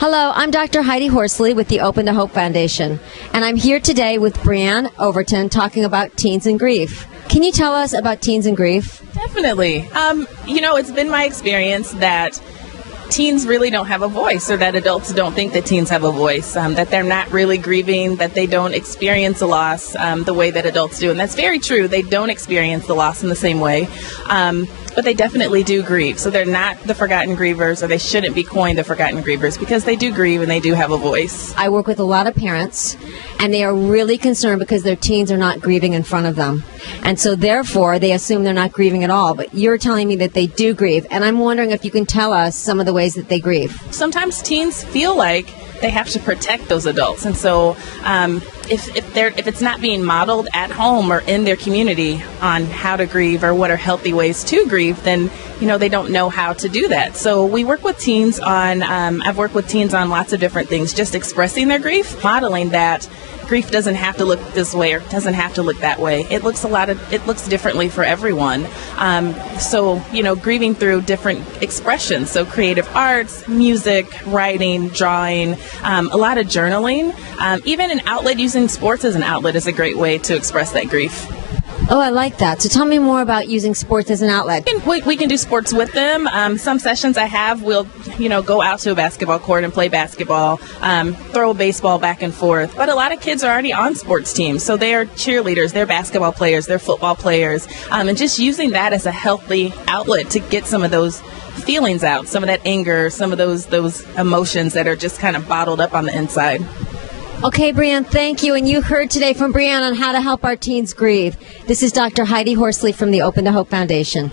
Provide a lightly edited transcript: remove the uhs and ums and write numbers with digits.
Hello, I'm Dr. Heidi Horsley with the Open to Hope Foundation, and I'm here today with Brianne Overton talking about teens and grief. Can you tell us about teens and grief? Definitely. It's been my experience that teens really don't have a voice, or that adults don't think that teens have a voice, that they're not really grieving, that they don't experience a loss the way that adults do. And that's very true. They don't experience the loss in the same way. But they definitely do grieve. So they're not the forgotten grievers, or they shouldn't be coined the forgotten grievers, because they do grieve and they do have a voice. I work with a lot of parents, and they are really concerned because their teens are not grieving in front of them. And so therefore, they assume they're not grieving at all. But you're telling me that they do grieve. And I'm wondering if you can tell us some of the ways that they grieve. Sometimes teens feel like they have to protect those adults. And so if it's not being modeled at home or in their community on how to grieve or what are healthy ways to grieve, then they don't know how to do that. So we work with teens on, I've worked with teens on lots of different things, just expressing their grief, modeling that grief doesn't have to look this way or doesn't have to look that way. It looks differently for everyone. So grieving through different expressions. So creative arts, music, writing, drawing, a lot of journaling, even an outlet, using sports as an outlet is a great way to express that grief. Oh, I like that. So tell me more about using sports as an outlet. We can do sports with them. Some sessions I have, we'll, go out to a basketball court and play basketball, throw a baseball back and forth. But a lot of kids are already on sports teams. So they're cheerleaders, they're basketball players, they're football players. And just using that as a healthy outlet to get some of those feelings out, some of that anger, some of those emotions that are just kind of bottled up on the inside. Okay, Brianne, thank you. And you heard today from Brianne on how to help our teens grieve. This is Dr. Heidi Horsley from the Open to Hope Foundation.